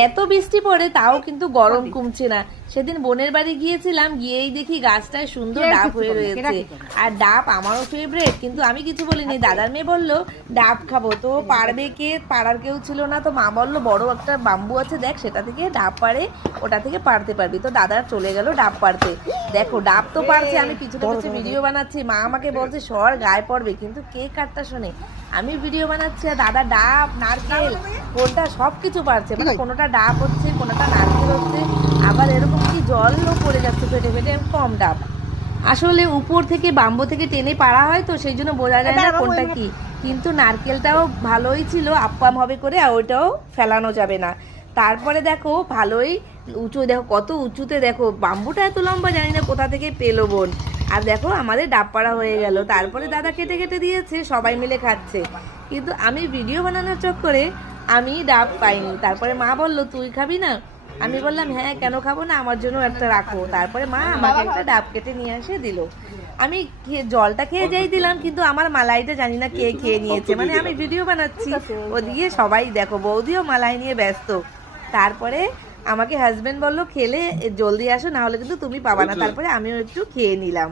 এত বৃষ্টি পড়ে তাও কিন্তু গরম কমছে না। সেদিন বোনের বাড়ি গিয়েছিলাম, গিয়েই দেখি গাছটায় সুন্দর ডাব হয়ে রয়েছে। আর ডাব আমারও ফেভারিট, কিন্তু আমি কিছু বলিনি। দাদার মেয়ে বললো ডাব খাবো, তো পারবে কে? পাড়ার কেউ ছিল না, তো মা বললো বড় একটা বাম্বু আছে দেখ, সেটা থেকে ডাব পারে, ওটা থেকে পারতে পারবি। তো দাদা চলে গেল ডাব পারতে। দেখো ডাব তো পারছে, আমি পিছনে পিছনে ভিডিও বানাচ্ছি। মা আমাকে বলছে সর গায়ে পড়বে, কিন্তু কে কারটা শোনে? আমি ভিডিও বানাচ্ছি আর দাদা ডাব, নারকেল, কোনটা সব কিছু পারছে। মানে কোনোটা ডাব হচ্ছে, কোনোটা নারকেল হচ্ছে, আবার এরকম কি জলও পড়ে যাচ্ছে ফেটে ফেটে। কম ডাব আসলে উপর থেকে বাম্বু থেকে টেনে পারা হয়, তো সেই জন্য বোঝা যায় না কোনটা কি। কিন্তু নারকেলটাও ভালোই ছিল, আপ্পাম হবে করে, আর ওইটাও ফেলানো যাবে না। তারপরে দেখো ভালোই উঁচু, দেখো কত উঁচুতে, দেখো বাম্বুটা এত লম্বা জানি না কোথা থেকে পেলো বোন। আর দেখো আমাদের ডাব পাড়া হয়ে গেল। তারপরে দাদা কেটে কেটে দিয়েছে, সবাই মিলে খাচ্ছে। কিন্তু আমি ভিডিও বানানোর চক্করে আমি ডাব পাইনি। তারপরে মা বললো তুই খাবি না? আমি বললাম হ্যাঁ, কেন খাবো না, আমার জন্য একটা রাখো। তারপরে মা আমাকে একটা ডাব কেটে নিয়ে এসে দিল। আমি জলটা খেয়ে যাই দিলাম, কিন্তু আমার মালাইটা জানি না কে খেয়ে নিয়েছে। মানে আমি ভিডিও বানাচ্ছি, ওদিকে সবাই দেখো বৌদিও মালাই নিয়ে ব্যস্ত। তারপরে আমাকে হাজবেন্ড বললো খেলে জলদি আসো, না হলে কিন্তু তুমি পাবা না। তারপরে আমিও একটু খেয়ে নিলাম।